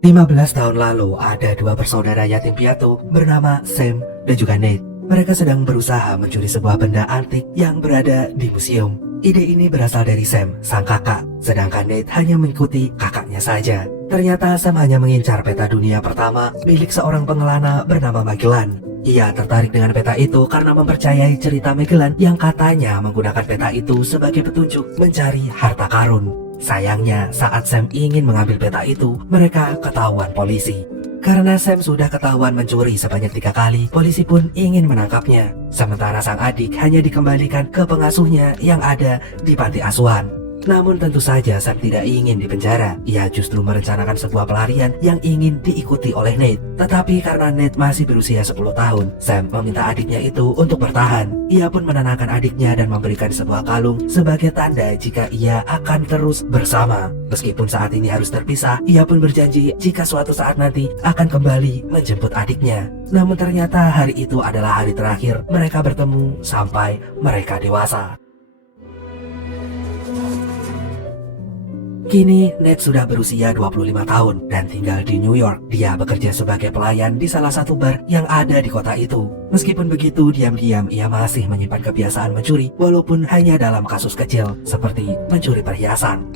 15 tahun lalu, ada dua bersaudara yatim piatu bernama Sam dan juga Nate. Mereka sedang berusaha mencuri sebuah benda antik yang berada di museum. Ide ini berasal dari Sam, sang kakak, sedangkan Nate hanya mengikuti kakaknya saja. Ternyata Sam hanya mengincar peta dunia pertama milik seorang pengelana bernama Magellan. Ia tertarik dengan peta itu karena mempercayai cerita Magellan yang katanya menggunakan peta itu sebagai petunjuk mencari harta karun. Sayangnya, saat Sam ingin mengambil peta itu, mereka ketahuan polisi. Karena Sam sudah ketahuan mencuri sebanyak 3 kali, polisi pun ingin menangkapnya. Sementara sang adik hanya dikembalikan ke pengasuhnya yang ada di panti asuhan. Namun tentu saja Sam tidak ingin dipenjara. Ia justru merencanakan sebuah pelarian yang ingin diikuti oleh Nate. Tetapi karena Nate masih berusia 10 tahun, Sam meminta adiknya itu untuk bertahan. Ia pun menenangkan adiknya dan memberikan sebuah kalung sebagai tanda jika ia akan terus bersama. Meskipun saat ini harus terpisah, ia pun berjanji jika suatu saat nanti akan kembali menjemput adiknya. Namun ternyata hari itu adalah hari terakhir mereka bertemu sampai mereka dewasa. Kini, Nate sudah berusia 25 tahun dan tinggal di New York. Dia bekerja sebagai pelayan di salah satu bar yang ada di kota itu. Meskipun begitu, diam-diam ia masih menyimpan kebiasaan mencuri, walaupun hanya dalam kasus kecil, seperti mencuri perhiasan.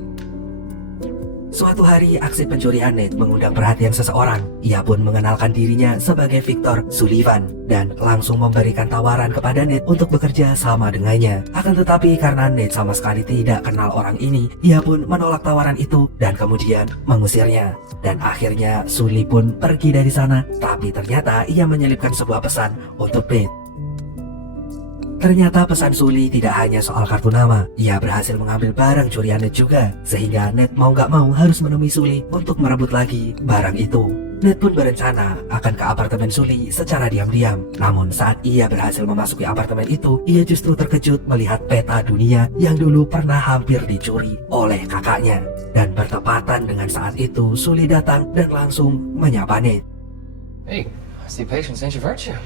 Suatu hari, aksi pencurian Nate mengundang perhatian seseorang. Ia pun mengenalkan dirinya sebagai Victor Sullivan dan langsung memberikan tawaran kepada Nate untuk bekerja sama dengannya. Akan tetapi karena Nate sama sekali tidak kenal orang ini, ia pun menolak tawaran itu dan kemudian mengusirnya. Dan akhirnya Sully pun pergi dari sana, tapi ternyata ia menyelipkan sebuah pesan untuk Nate. Ternyata pesan Sully tidak hanya soal kartu nama. Ia berhasil mengambil barang curian Nate juga, sehingga Nate mau gak mau harus menemui Sully untuk merebut lagi barang itu. Nate pun berencana akan ke apartemen Sully secara diam-diam. Namun saat ia berhasil memasuki apartemen itu, ia justru terkejut melihat peta dunia yang dulu pernah hampir dicuri oleh kakaknya. Dan bertepatan dengan saat itu, Sully datang dan langsung menyapa Nate. Hey, I see patience ain't your virtue.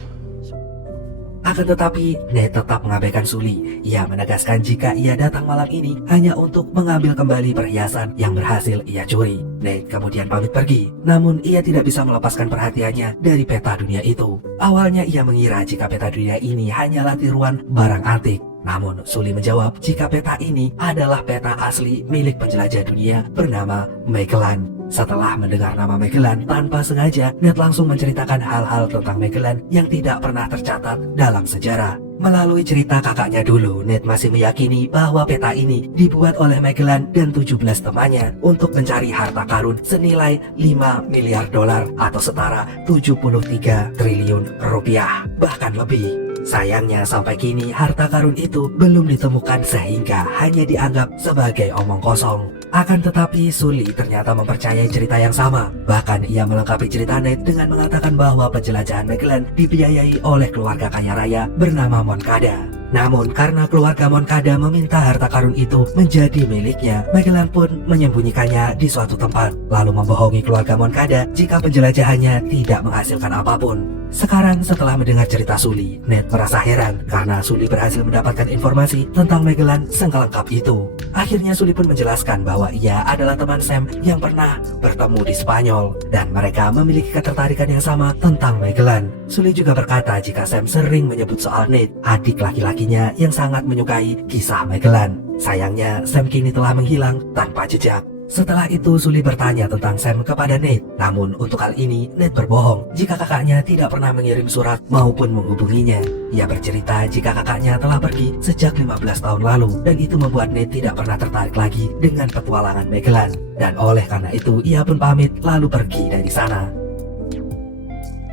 Akan tetapi, Nate tetap mengabaikan Sully. Ia menegaskan jika ia datang malam ini hanya untuk mengambil kembali perhiasan yang berhasil ia curi. Nate kemudian pamit pergi, namun ia tidak bisa melepaskan perhatiannya dari peta dunia itu. Awalnya ia mengira jika peta dunia ini hanyalah tiruan barang antik. Namun Sully menjawab jika peta ini adalah peta asli milik penjelajah dunia bernama Magellan. Setelah mendengar nama Magellan, tanpa sengaja Nate langsung menceritakan hal-hal tentang Magellan yang tidak pernah tercatat dalam sejarah. Melalui cerita kakaknya dulu, Nate masih meyakini bahwa peta ini dibuat oleh Magellan dan 17 temannya untuk mencari harta karun senilai 5 miliar dolar atau setara 73 triliun rupiah, bahkan lebih. Sayangnya sampai kini harta karun itu belum ditemukan sehingga hanya dianggap sebagai omong kosong. Akan tetapi Sully ternyata mempercayai cerita yang sama. Bahkan ia melengkapi cerita Nate dengan mengatakan bahwa penjelajahan Magellan dibiayai oleh keluarga kaya raya bernama Moncada. Namun karena keluarga Moncada meminta harta karun itu menjadi miliknya, Magellan pun menyembunyikannya di suatu tempat, lalu membohongi keluarga Moncada jika penjelajahannya tidak menghasilkan apapun. Sekarang setelah mendengar cerita Sully, Nate merasa heran karena Sully berhasil mendapatkan informasi tentang Magellan selengkap itu. Akhirnya Sully pun menjelaskan bahwa ia adalah teman Sam yang pernah bertemu di Spanyol dan mereka memiliki ketertarikan yang sama tentang Magellan. Sully juga berkata jika Sam sering menyebut soal Nate, adik laki-lakinya yang sangat menyukai kisah Magellan. Sayangnya Sam kini telah menghilang tanpa jejak. Setelah itu Sully bertanya tentang Sam kepada Nate. Namun untuk hal ini Nate berbohong jika kakaknya tidak pernah mengirim surat maupun menghubunginya. Ia bercerita jika kakaknya telah pergi sejak 15 tahun lalu dan itu membuat Nate tidak pernah tertarik lagi dengan petualangan Magellan. Dan oleh karena itu ia pun pamit lalu pergi dari sana.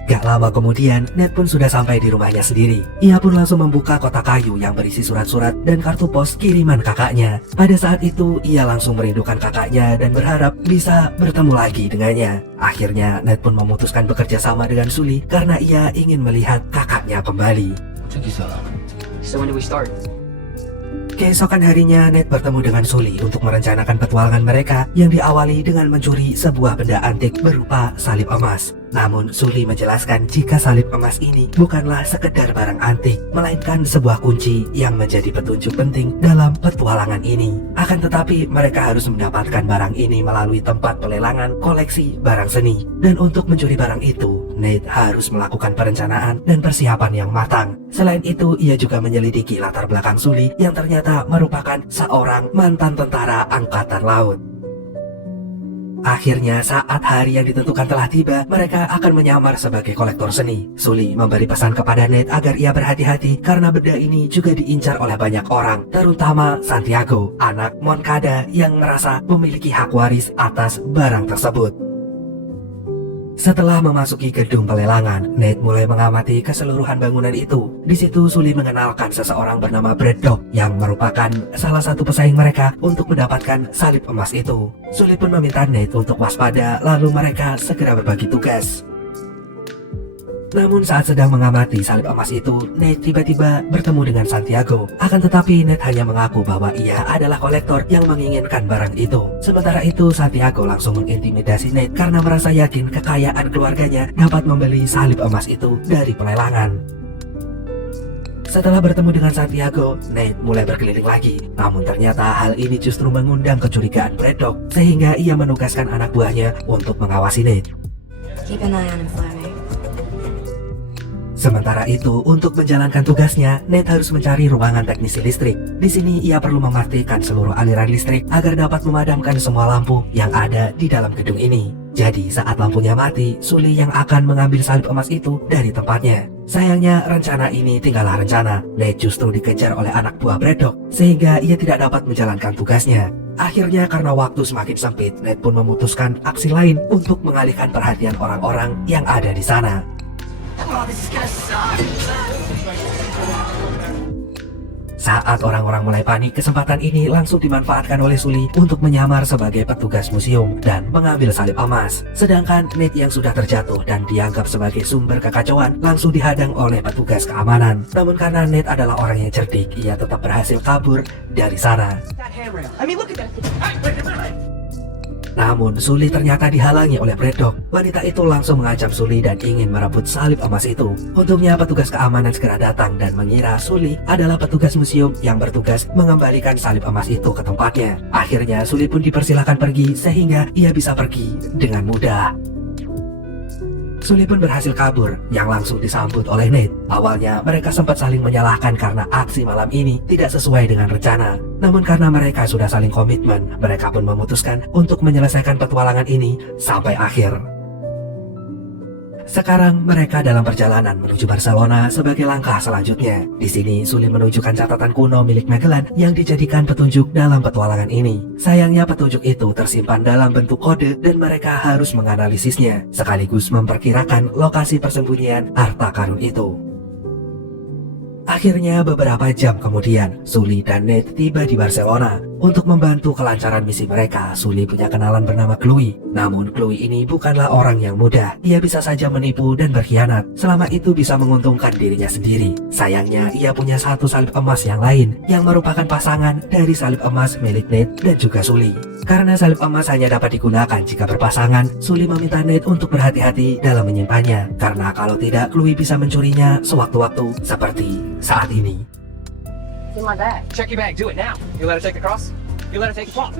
Gak lama kemudian, Nate pun sudah sampai di rumahnya sendiri. Ia pun langsung membuka kotak kayu yang berisi surat-surat dan kartu pos kiriman kakaknya. Pada saat itu, ia langsung merindukan kakaknya dan berharap bisa bertemu lagi dengannya. Akhirnya, Nate pun memutuskan bekerja sama dengan Sully karena ia ingin melihat kakaknya kembali. What took you so long? So when do we start? Keesokan harinya, Nate bertemu dengan Sully untuk merencanakan petualangan mereka yang diawali dengan mencuri sebuah benda antik berupa salib emas. Namun Sully menjelaskan jika salib emas ini bukanlah sekedar barang antik, melainkan sebuah kunci yang menjadi petunjuk penting dalam petualangan ini. Akan tetapi mereka harus mendapatkan barang ini melalui tempat pelelangan koleksi barang seni. Dan untuk mencuri barang itu, Nate harus melakukan perencanaan dan persiapan yang matang. Selain itu, ia juga menyelidiki latar belakang Sully yang ternyata merupakan seorang mantan tentara angkatan laut. Akhirnya saat hari yang ditentukan telah tiba, mereka akan menyamar sebagai kolektor seni. Sully memberi pesan kepada Nate agar ia berhati-hati karena benda ini juga diincar oleh banyak orang, terutama Santiago, anak Moncada yang merasa memiliki hak waris atas barang tersebut. Setelah memasuki gedung pelelangan, Nate mulai mengamati keseluruhan bangunan itu. Di situ Sully mengenalkan seseorang bernama Braddock yang merupakan salah satu pesaing mereka untuk mendapatkan salib emas itu. Sully pun meminta Nate untuk waspada, lalu mereka segera berbagi tugas. Namun saat sedang mengamati salib emas itu, Nate tiba-tiba bertemu dengan Santiago. Akan tetapi Nate hanya mengaku bahwa ia adalah kolektor yang menginginkan barang itu. Sementara itu Santiago langsung mengintimidasi Nate karena merasa yakin kekayaan keluarganya dapat membeli salib emas itu dari pelelangan. Setelah bertemu dengan Santiago, Nate mulai berkeliling lagi. Namun ternyata hal ini justru mengundang kecurigaan Braddock, sehingga ia menugaskan anak buahnya untuk mengawasi Nate. Keep an eye on him, Fleming. Sementara itu, untuk menjalankan tugasnya, Nate harus mencari ruangan teknisi listrik. Di sini ia perlu mematikan seluruh aliran listrik agar dapat memadamkan semua lampu yang ada di dalam gedung ini. Jadi saat lampunya mati, Sully yang akan mengambil salib emas itu dari tempatnya. Sayangnya rencana ini tinggallah rencana. Nate justru dikejar oleh anak buah Braddock sehingga ia tidak dapat menjalankan tugasnya. Akhirnya karena waktu semakin sempit, Nate pun memutuskan aksi lain untuk mengalihkan perhatian orang-orang yang ada di sana. Saat orang-orang mulai panik, kesempatan ini langsung dimanfaatkan oleh Sully untuk menyamar sebagai petugas museum dan mengambil salib emas. Sedangkan Nate yang sudah terjatuh dan dianggap sebagai sumber kekacauan langsung dihadang oleh petugas keamanan. Namun karena Nate adalah orang yang cerdik, ia tetap berhasil kabur dari sana. Namun Sully ternyata dihalangi oleh Braddock. Wanita itu langsung mengancam Sully dan ingin merebut salib emas itu. Untungnya petugas keamanan segera datang dan mengira Sully adalah petugas museum yang bertugas mengembalikan salib emas itu ke tempatnya. Akhirnya Sully pun dipersilakan pergi sehingga ia bisa pergi dengan mudah. Sully pun berhasil kabur yang langsung disambut oleh Nate. Awalnya mereka sempat saling menyalahkan karena aksi malam ini tidak sesuai dengan rencana. Namun karena mereka sudah saling komitmen, mereka pun memutuskan untuk menyelesaikan petualangan ini sampai akhir. Sekarang mereka dalam perjalanan menuju Barcelona sebagai langkah selanjutnya. Di sini Sully menunjukkan catatan kuno milik Magellan yang dijadikan petunjuk dalam petualangan ini. Sayangnya petunjuk itu tersimpan dalam bentuk kode dan mereka harus menganalisisnya, sekaligus memperkirakan lokasi persembunyian harta karun itu. Akhirnya beberapa jam kemudian, Sully dan Nate tiba di Barcelona. Untuk membantu kelancaran misi mereka, Sully punya kenalan bernama Chloe. Namun Chloe ini bukanlah orang yang mudah. Ia bisa saja menipu dan berkhianat. Selama itu bisa menguntungkan dirinya sendiri. Sayangnya ia punya satu salib emas yang lain, yang merupakan pasangan dari salib emas milik Nate dan juga Sully. Karena salib emas hanya dapat digunakan jika berpasangan, Sully meminta Nate untuk berhati-hati dalam menyimpannya. Karena kalau tidak, Chloe bisa mencurinya sewaktu-waktu seperti saat ini. In my bag. Check your bag. Do it now. You let her take the cross. You let her take the plot.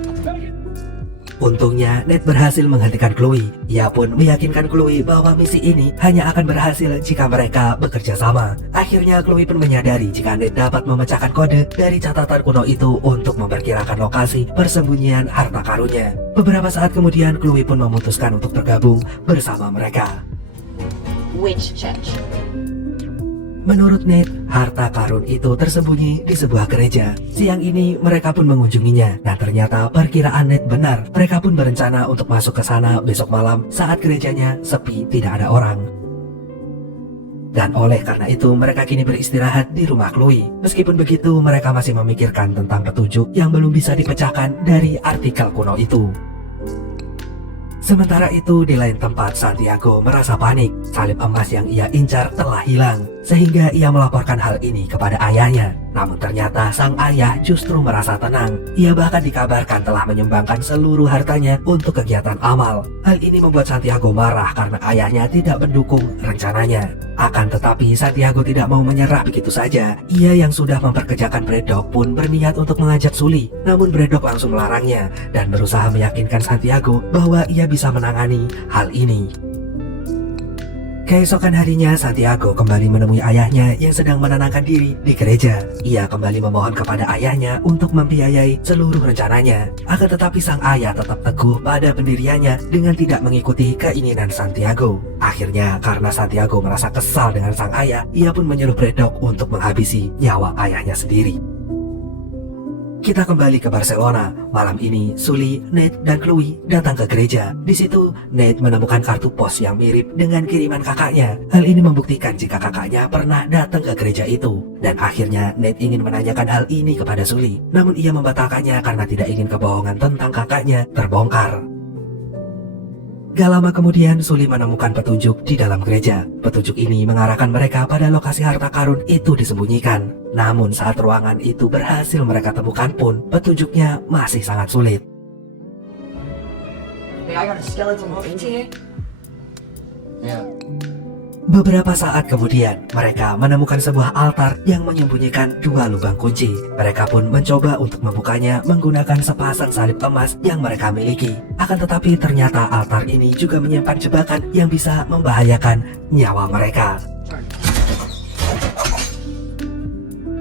Untungnya, Nate berhasil menghentikan Chloe. Ia pun meyakinkan Chloe bahwa misi ini hanya akan berhasil jika mereka bekerja sama. Akhirnya Chloe pun menyadari jika Nate dapat memecahkan kode dari catatan kuno itu untuk memperkirakan lokasi persembunyian harta karunnya. Beberapa saat kemudian, Chloe pun memutuskan untuk bergabung bersama mereka. Which church? Menurut Nate, harta karun itu tersembunyi di sebuah gereja. Siang ini mereka pun mengunjunginya. Dan ternyata perkiraan Nate benar. Mereka pun berencana untuk masuk ke sana besok malam saat gerejanya sepi, tidak ada orang. Dan oleh karena itu mereka kini beristirahat di rumah Chloe. Meskipun begitu, mereka masih memikirkan tentang petunjuk yang belum bisa dipecahkan dari artikel kuno itu. Sementara itu di lain tempat, Santiago merasa panik. Salib emas yang ia incar telah hilang. sehingga ia melaporkan hal ini kepada ayahnya. Namun ternyata sang ayah justru merasa tenang. Ia bahkan dikabarkan telah menyumbangkan seluruh hartanya untuk kegiatan amal. Hal ini membuat Santiago marah karena ayahnya tidak mendukung rencananya. Akan tetapi Santiago tidak mau menyerah begitu saja. Ia yang sudah memperkejakan Braddock pun berniat untuk mengajak Sully. Namun Braddock langsung melarangnya dan berusaha meyakinkan Santiago bahwa ia bisa menangani hal ini. Keesokan harinya, Santiago kembali menemui ayahnya yang sedang menenangkan diri di gereja. Ia kembali memohon kepada ayahnya untuk membiayai seluruh rencananya. Akan tetapi sang ayah tetap teguh pada pendiriannya dengan tidak mengikuti keinginan Santiago. Akhirnya, karena Santiago merasa kesal dengan sang ayah, ia pun menyuruh Braddock untuk menghabisi nyawa ayahnya sendiri. Kita kembali ke Barcelona. Malam ini, Sully, Nate, dan Chloe datang ke gereja. Di situ, Nate menemukan kartu pos yang mirip dengan kiriman kakaknya. Hal ini membuktikan jika kakaknya pernah datang ke gereja itu. Dan akhirnya, Nate ingin menanyakan hal ini kepada Sully. Namun ia membatalkannya karena tidak ingin kebohongan tentang kakaknya terbongkar. Gak lama kemudian, Sully menemukan petunjuk di dalam gereja. Petunjuk ini mengarahkan mereka pada lokasi harta karun itu disembunyikan. Namun saat ruangan itu berhasil mereka temukan pun, petunjuknya masih sangat sulit. Hey, I got a skeleton hooked into here. Yeah. Beberapa saat kemudian, mereka menemukan sebuah altar yang menyembunyikan 2 lubang kunci. Mereka pun mencoba untuk membukanya menggunakan sepasang salib emas yang mereka miliki. Akan tetapi ternyata altar ini juga menyimpan jebakan yang bisa membahayakan nyawa mereka.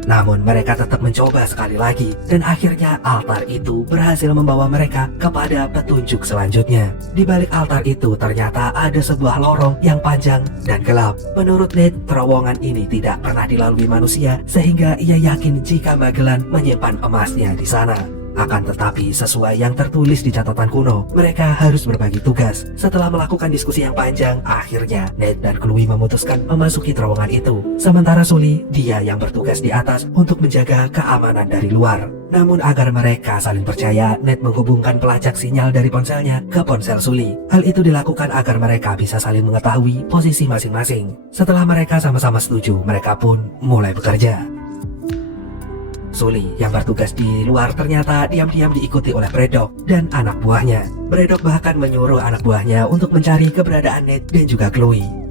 Namun mereka tetap mencoba sekali lagi, dan akhirnya altar itu berhasil membawa mereka kepada petunjuk selanjutnya. Di balik altar itu ternyata ada sebuah lorong yang panjang dan gelap. Menurut Nate, terowongan ini tidak pernah dilalui manusia, sehingga ia yakin jika Magellan menyimpan emasnya di sana. Akan tetapi sesuai yang tertulis di catatan kuno, mereka harus berbagi tugas. Setelah melakukan diskusi yang panjang, akhirnya Nate dan Chloe memutuskan memasuki terowongan itu. Sementara Sully, dia yang bertugas di atas untuk menjaga keamanan dari luar. Namun agar mereka saling percaya, Nate menghubungkan pelacak sinyal dari ponselnya ke ponsel Sully. Hal itu dilakukan agar mereka bisa saling mengetahui posisi masing-masing. Setelah mereka sama-sama setuju, mereka pun mulai bekerja. Sully yang bertugas di luar ternyata diam-diam diikuti oleh Braddock dan anak buahnya. Braddock bahkan menyuruh anak buahnya untuk mencari keberadaan Nate dan juga Chloe.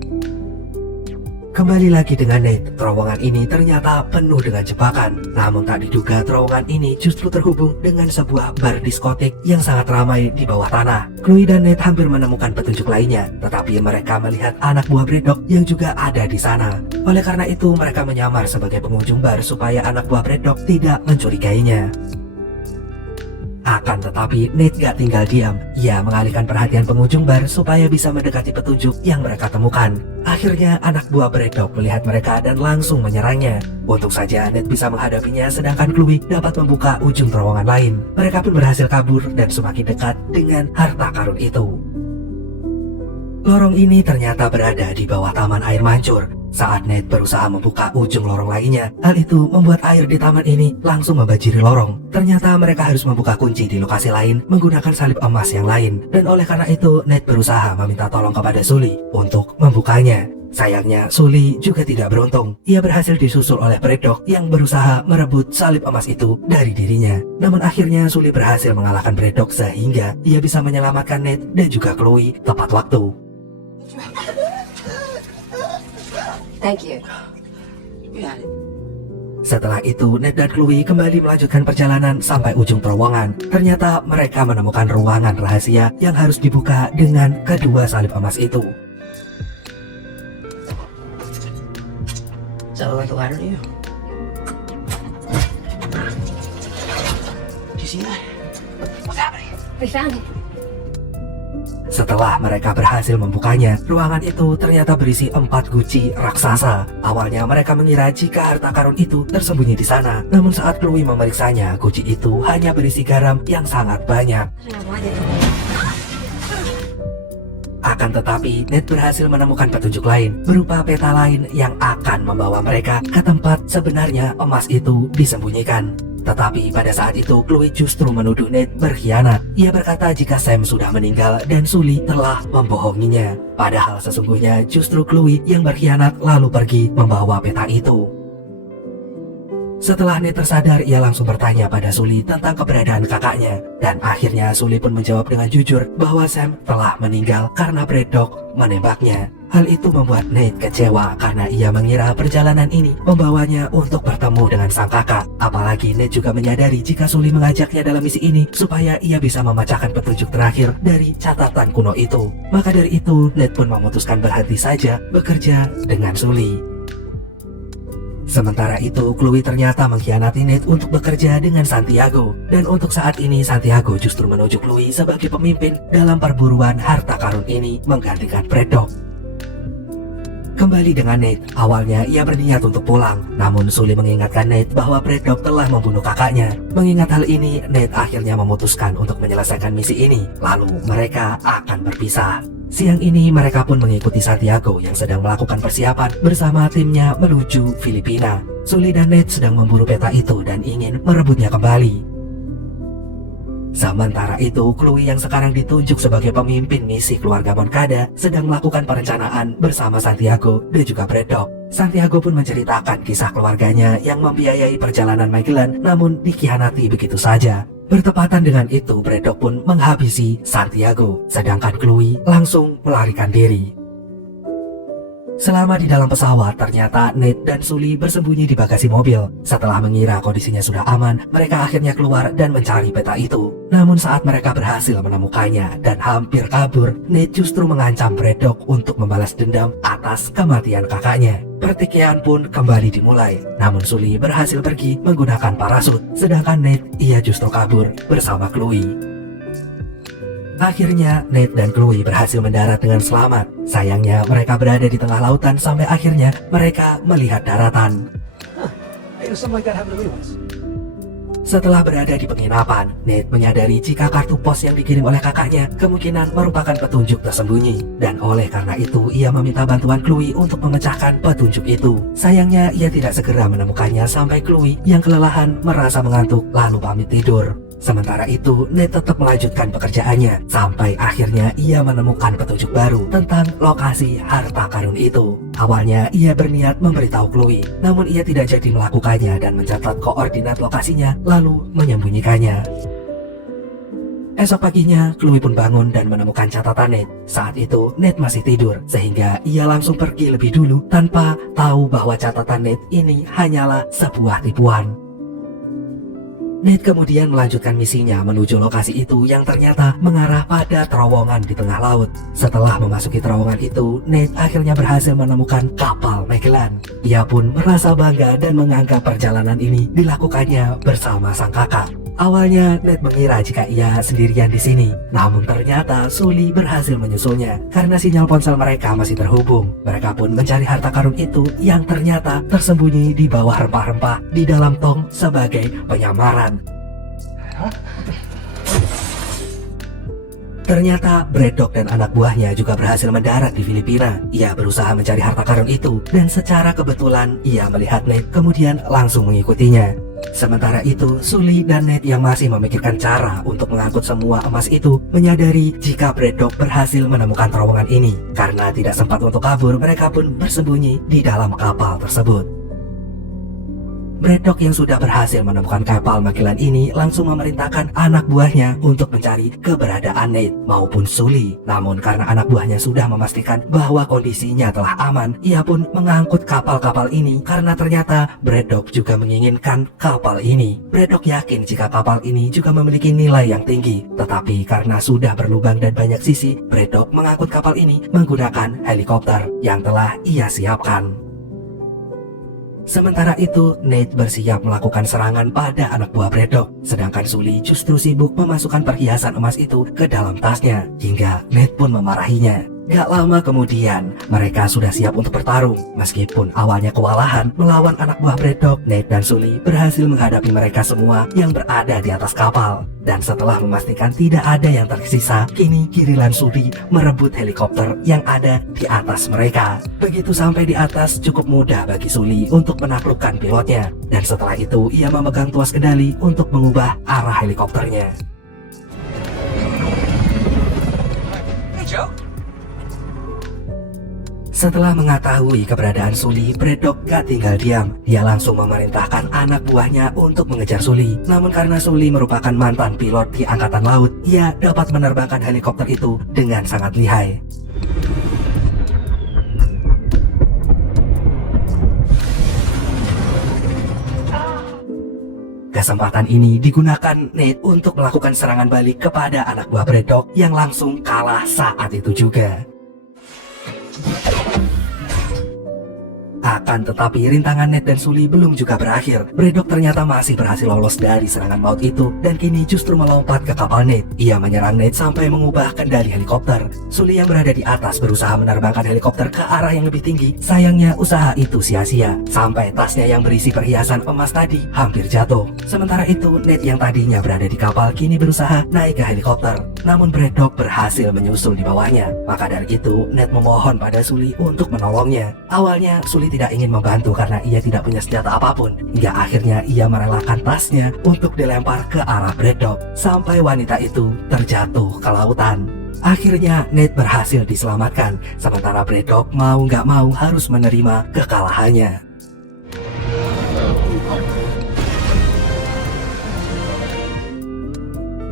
Kembali lagi dengan Nate, terowongan ini ternyata penuh dengan jebakan. Namun tak diduga terowongan ini justru terhubung dengan sebuah bar diskotik yang sangat ramai di bawah tanah. Chloe dan Nate hampir menemukan petunjuk lainnya, tetapi mereka melihat anak buah Braddock yang juga ada di sana. Oleh karena itu mereka menyamar sebagai pengunjung bar supaya anak buah Braddock tidak mencurigainya. Akan tetapi Nate gak tinggal diam. Ia mengalihkan perhatian pengunjung bar supaya bisa mendekati petunjuk yang mereka temukan. Akhirnya anak buah Braddock melihat mereka dan langsung menyerangnya. Untung saja Nate bisa menghadapinya, sedangkan Chloe dapat membuka ujung terowongan lain. Mereka pun berhasil kabur dan semakin dekat dengan harta karun itu. Lorong ini ternyata berada di bawah taman air mancur. Saat Nate berusaha membuka ujung lorong lainnya, hal itu membuat air di taman ini langsung membanjiri lorong. Ternyata mereka harus membuka kunci di lokasi lain menggunakan salib emas yang lain. Dan oleh karena itu, Nate berusaha meminta tolong kepada Sully untuk membukanya. Sayangnya, Sully juga tidak beruntung. Ia berhasil disusul oleh Braddock yang berusaha merebut salib emas itu dari dirinya. Namun akhirnya Sully berhasil mengalahkan Braddock sehingga ia bisa menyelamatkan Nate dan juga Chloe tepat waktu. Thank you. Setelah itu, Nate dan Chloe kembali melanjutkan perjalanan sampai ujung terowongan. Ternyata mereka menemukan ruangan rahasia yang harus dibuka dengan kedua salib emas itu. Does that look like a ladder to you? Do you see that? What's happening? We found it. Setelah mereka berhasil membukanya, ruangan itu ternyata berisi 4 guci raksasa. Awalnya mereka mengira jika harta karun itu tersembunyi di sana. Namun saat Chloe memeriksanya, guci itu hanya berisi garam yang sangat banyak. Akan tetapi, Nate berhasil menemukan petunjuk lain, berupa peta lain yang akan membawa mereka ke tempat sebenarnya emas itu disembunyikan. Tetapi pada saat itu Chloe justru menuduh Nate berkhianat. Ia berkata jika Sam sudah meninggal dan Sully telah membohonginya. Padahal sesungguhnya justru Chloe yang berkhianat lalu pergi membawa peta itu. Setelah Nate tersadar, ia langsung bertanya pada Sully tentang keberadaan kakaknya. Dan akhirnya Sully pun menjawab dengan jujur bahwa Sam telah meninggal karena Braddock menembaknya. Hal itu membuat Nate kecewa karena ia mengira perjalanan ini membawanya untuk bertemu dengan sang kakak. Apalagi Nate juga menyadari jika Sully mengajaknya dalam misi ini supaya ia bisa memecahkan petunjuk terakhir dari catatan kuno itu. Maka dari itu Nate pun memutuskan berhenti saja bekerja dengan Sully. Sementara itu, Chloe ternyata mengkhianati Nate untuk bekerja dengan Santiago. Dan untuk saat ini, Santiago justru menuju Chloe sebagai pemimpin dalam perburuan harta karun ini menggantikan Braddock. Kembali dengan Nate, awalnya ia berniat untuk pulang. Namun Sully mengingatkan Nate bahwa Braddock telah membunuh kakaknya. Mengingat hal ini, Nate akhirnya memutuskan untuk menyelesaikan misi ini. Lalu mereka akan berpisah. Siang ini mereka pun mengikuti Santiago yang sedang melakukan persiapan bersama timnya menuju Filipina. Sully dan Nate sedang memburu peta itu dan ingin merebutnya kembali. Sementara itu, Chloe yang sekarang ditunjuk sebagai pemimpin misi keluarga Moncada sedang melakukan perencanaan bersama Santiago dan juga Braddock. Santiago pun menceritakan kisah keluarganya yang membiayai perjalanan Magellan namun dikhianati begitu saja. Bertepatan dengan itu, Braddock pun menghabisi Santiago, sedangkan Chloe langsung melarikan diri. Selama di dalam pesawat, ternyata Nate dan Sully bersembunyi di bagasi mobil. Setelah mengira kondisinya sudah aman, mereka akhirnya keluar dan mencari peta itu. Namun saat mereka berhasil menemukannya dan hampir kabur, Nate justru mengancam Braddock untuk membalas dendam atas kematian kakaknya. Pertikaian pun kembali dimulai, namun Sully berhasil pergi menggunakan parasut, sedangkan Nate ia justru kabur bersama Chloe. Akhirnya Nate dan Chloe berhasil mendarat dengan selamat. Sayangnya mereka berada di tengah lautan sampai akhirnya mereka melihat daratan. Hey, there's something like that happened to me once. Setelah berada di penginapan, Nate menyadari jika kartu pos yang dikirim oleh kakaknya kemungkinan merupakan petunjuk tersembunyi. Dan oleh karena itu, ia meminta bantuan Chloe untuk memecahkan petunjuk itu. Sayangnya, ia tidak segera menemukannya sampai Chloe yang kelelahan merasa mengantuk lalu pamit tidur. Sementara itu, Nate tetap melanjutkan pekerjaannya sampai akhirnya ia menemukan petunjuk baru tentang lokasi harta karun itu. Awalnya ia berniat memberitahu Chloe, namun ia tidak jadi melakukannya dan mencatat koordinat lokasinya lalu menyembunyikannya. Esok paginya, Chloe pun bangun dan menemukan catatan Nate. Saat itu, Nate masih tidur, sehingga ia langsung pergi lebih dulu tanpa tahu bahwa catatan Nate ini hanyalah sebuah tipuan. Nate kemudian melanjutkan misinya menuju lokasi itu yang ternyata mengarah pada terowongan di tengah laut. Setelah memasuki terowongan itu, Nate akhirnya berhasil menemukan kapal Magellan. Ia pun merasa bangga dan menganggap perjalanan ini dilakukannya bersama sang kakak. Awalnya Nate mengira jika ia sendirian di sini, namun ternyata Sully berhasil menyusulnya karena sinyal ponsel mereka masih terhubung. Mereka pun mencari harta karun itu yang ternyata tersembunyi di bawah rempah-rempah di dalam tong sebagai penyamaran. Ternyata Braddock dan anak buahnya juga berhasil mendarat di Filipina. Ia berusaha mencari harta karun itu dan secara kebetulan ia melihat Nate kemudian langsung mengikutinya. Sementara itu, Sully dan Nate yang masih memikirkan cara untuk mengangkut semua emas itu menyadari jika Braddock berhasil menemukan terowongan ini. Karena tidak sempat untuk kabur, mereka pun bersembunyi di dalam kapal tersebut. Braddock yang sudah berhasil menemukan kapal Magellan ini langsung memerintahkan anak buahnya untuk mencari keberadaan Nate maupun Sully. Namun karena anak buahnya sudah memastikan bahwa kondisinya telah aman, ia pun mengangkut kapal-kapal ini karena ternyata Braddock juga menginginkan kapal ini. Braddock yakin jika kapal ini juga memiliki nilai yang tinggi, tetapi karena sudah berlubang dan banyak sisi, Braddock mengangkut kapal ini menggunakan helikopter yang telah ia siapkan. Sementara itu, Nate bersiap melakukan serangan pada anak buah Braddock, sedangkan Sully justru sibuk memasukkan perhiasan emas itu ke dalam tasnya, hingga Nate pun memarahinya. Gak lama kemudian, mereka sudah siap untuk bertarung. Meskipun awalnya kewalahan melawan anak buah Braddock, Nate dan Sully berhasil menghadapi mereka semua yang berada di atas kapal. Dan setelah memastikan tidak ada yang tersisa, kini giliran Sully merebut helikopter yang ada di atas mereka. Begitu sampai di atas, cukup mudah bagi Sully untuk menaklukkan pilotnya. Dan setelah itu, ia memegang tuas kendali untuk mengubah arah helikopternya. Hey, Joe. Setelah mengetahui keberadaan Sully, Braddock gak tinggal diam. Dia langsung memerintahkan anak buahnya untuk mengejar Sully. Namun karena Sully merupakan mantan pilot di Angkatan Laut, ia dapat menerbangkan helikopter itu dengan sangat lihai. Kesempatan ini digunakan Nate untuk melakukan serangan balik kepada anak buah Braddock yang langsung kalah saat itu juga. Akan tetapi rintangan Nate dan Sully belum juga berakhir. Braddock ternyata masih berhasil lolos dari serangan maut itu dan kini justru melompat ke kapal Nate. Ia menyerang Nate sampai mengubah kendali helikopter. Sully yang berada di atas berusaha menerbangkan helikopter ke arah yang lebih tinggi. Sayangnya usaha itu sia-sia sampai tasnya yang berisi perhiasan emas tadi hampir jatuh. Sementara itu Nate yang tadinya berada di kapal kini berusaha naik ke helikopter. Namun Braddock berhasil menyusul di bawahnya. Maka dari itu Nate memohon pada Sully untuk menolongnya. Awalnya Sully tidak ingin membantu karena ia tidak punya senjata apapun. Hingga akhirnya ia merelakan tasnya untuk dilempar ke arah Braddock sampai wanita itu terjatuh ke lautan. Akhirnya Nate berhasil diselamatkan, sementara Braddock mau nggak mau harus menerima kekalahannya.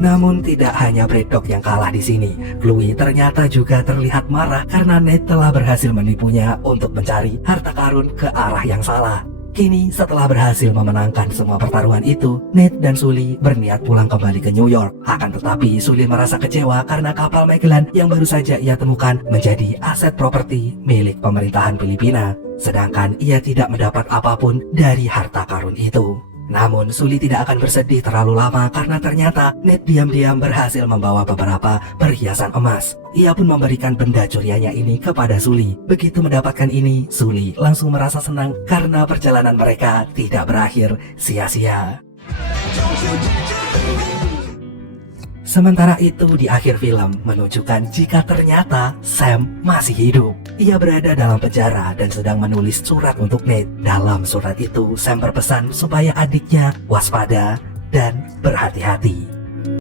Namun tidak hanya Braddock yang kalah di sini. Chloe ternyata juga terlihat marah karena Nate telah berhasil menipunya untuk mencari harta karun ke arah yang salah. Kini setelah berhasil memenangkan semua pertarungan itu, Nate dan Sully berniat pulang kembali ke New York. Akan tetapi Sully merasa kecewa karena kapal Magellan yang baru saja ia temukan menjadi aset properti milik pemerintahan Filipina. Sedangkan ia tidak mendapat apapun dari harta karun itu. Namun Sully tidak akan bersedih terlalu lama karena ternyata Nate diam-diam berhasil membawa beberapa perhiasan emas. Ia pun memberikan benda curiannya ini kepada Sully. Begitu mendapatkan ini, Sully langsung merasa senang karena perjalanan mereka tidak berakhir sia-sia. Sementara itu di akhir film menunjukkan jika ternyata Sam masih hidup. Ia berada dalam penjara dan sedang menulis surat untuk Nate. Dalam surat itu Sam berpesan supaya adiknya waspada dan berhati-hati.